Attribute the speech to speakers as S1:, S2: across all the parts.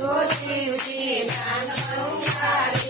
S1: ગોષ્ઠી ઉછી નામ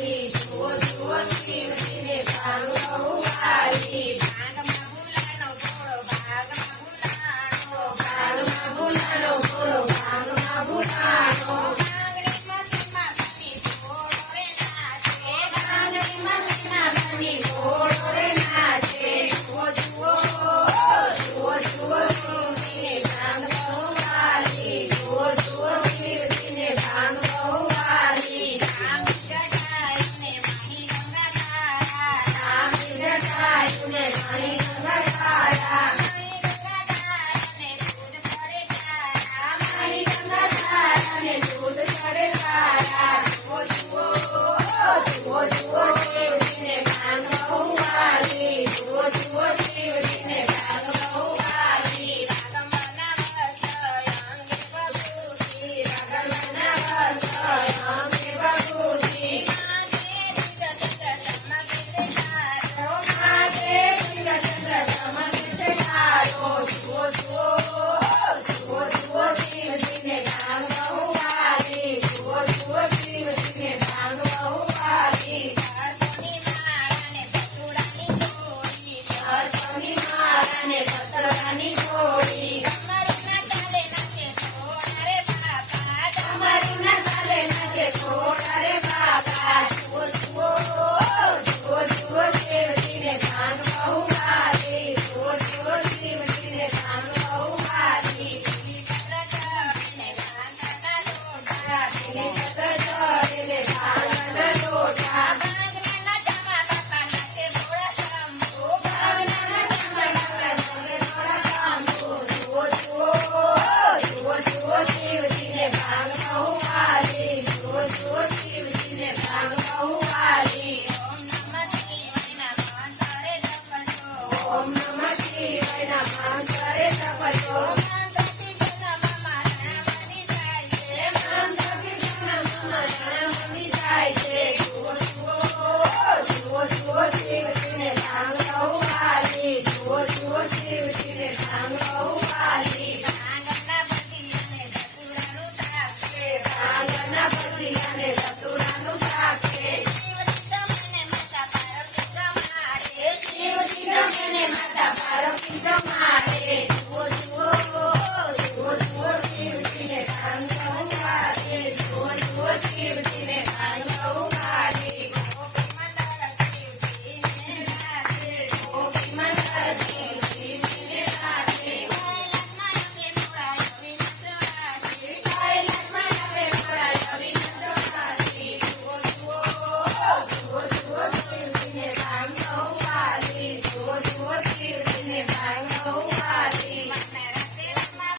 S1: Friday, school's